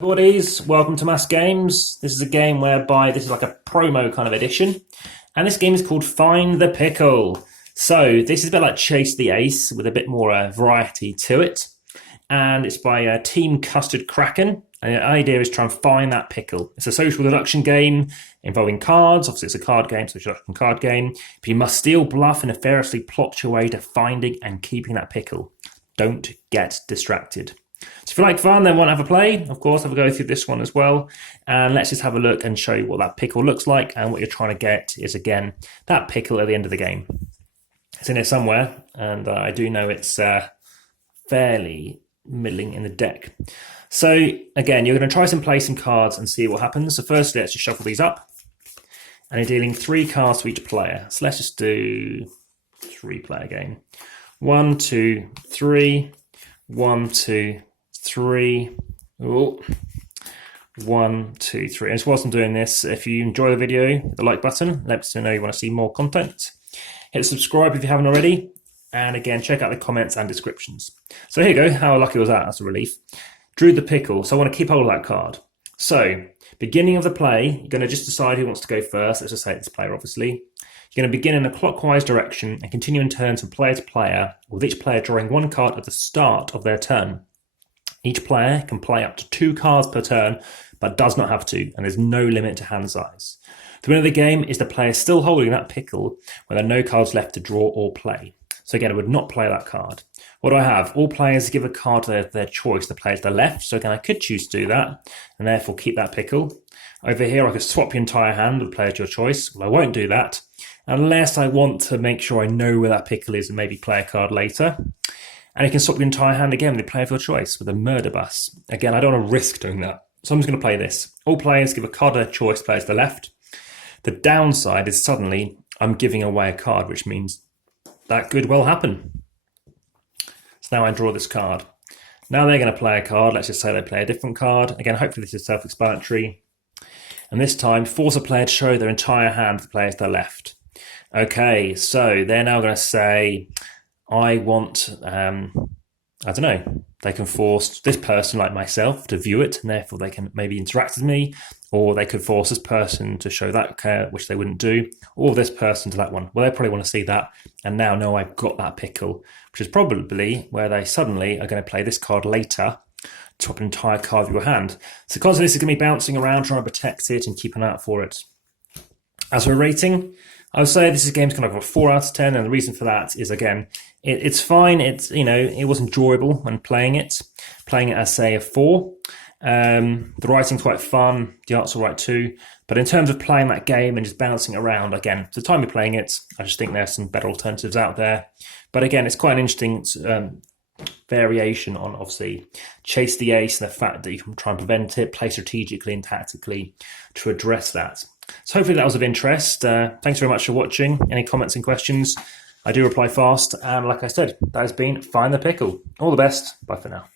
Buddies, welcome to AmassGames. This is a game whereby this is like a promo kind of edition, and this game is called Find the Pickle. So this is a bit like Chase the Ace with a bit more variety to it, and it's by Team Custard Kraken. And the idea is try and find that pickle. It's a social deduction game involving cards. Obviously, it's a card game, social deduction card game. But you must steal, bluff, and nefariously plot your way to finding and keeping that pickle. Don't get distracted. So if you like fun, then want to have a play, of course, I'll go through this one as well. And let's just have a look and show you what that pickle looks like. And what you're trying to get is, again, that pickle at the end of the game. It's in here somewhere, and I do know it's fairly middling in the deck. So, again, you're going to play some cards and see what happens. So firstly, let's just shuffle these up. And you're dealing 3 cards to each player. So let's just do 3-player game. 1, 2, 3. 1, 2, 3. Oh. 1, 2, 3. And whilst I'm doing this, if you enjoy the video, hit the like button. Let us know you want to see more content. Hit subscribe if you haven't already. And again, check out the comments and descriptions. So here you go. How lucky was that? That's a relief. Drew the pickle. So I want to keep hold of that card. So, beginning of the play, you're going to just decide who wants to go first. Let's just say it's player, obviously. You're going to begin in a clockwise direction and continue in turns from player to player, with each player drawing 1 card at the start of their turn. Each player can play up to 2 cards per turn, but does not have to, and there's no limit to hand size. The winner of the game is the player still holding that pickle when there are no cards left to draw or play. So again, I would not play that card. What do I have? All players give a card to their choice, the player to the left. So again, I could choose to do that, and therefore keep that pickle. Over here, I could swap your entire hand with the player to your choice. Well, I won't do that, unless I want to make sure I know where that pickle is and maybe play a card later. And you can swap your entire hand again with the player of your choice with a murder bus. Again, I don't want to risk doing that. So I'm just going to play this. All players give a card to their choice, player to the left. The downside is suddenly I'm giving away a card, which means that could well happen. So now I draw this card. Now they're going to play a card. Let's just say they play a different card. Again, hopefully this is self-explanatory. And this time, force a player to show their entire hand to the player to their left. Okay, so they're now going to say, I want, I don't know, they can force this person like myself to view it, and therefore they can maybe interact with me, or they could force this person to show that card, which they wouldn't do, or this person to that one. Well, they probably want to see that, and now know I've got that pickle, which is probably where they suddenly are going to play this card later, top an entire card of your hand. So constantly this is going to be bouncing around, trying to protect it and keep an eye out for it. As for a rating, I would say this is a game's kind of a 4 out of 10, and the reason for that is, again, it's fine. It's, you know, it was enjoyable when playing it as, say, a 4. The writing's quite fun, the art's all right too, but in terms of playing that game and just bouncing around, again, for the time you're playing it, I just think there's some better alternatives out there. But again, it's quite an interesting variation on, obviously, Chase the Ace and the fact that you can try and prevent it, play strategically and tactically to address that. So hopefully that was of interest. Thanks very much for watching. Any comments and questions, I do reply fast. And like I said, that has been Find the Pickle. All the best. Bye for now.